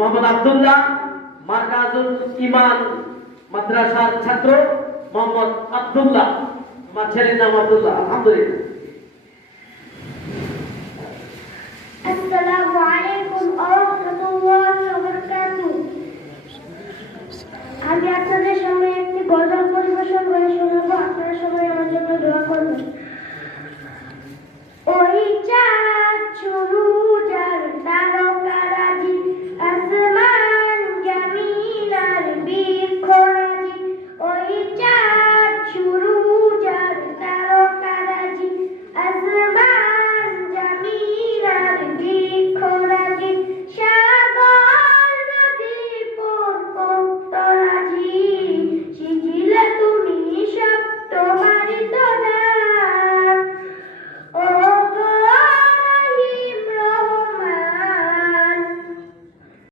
মোহাম্মদ আব্দুল্লাহ, মার্কাজুল ইমান মাদ্রাসার ছাত্র মোহাম্মদ আব্দুল্লাহ, আমার ছেলের নাম আব্দুল্লাহ। আলহামদুলিল্লাহ।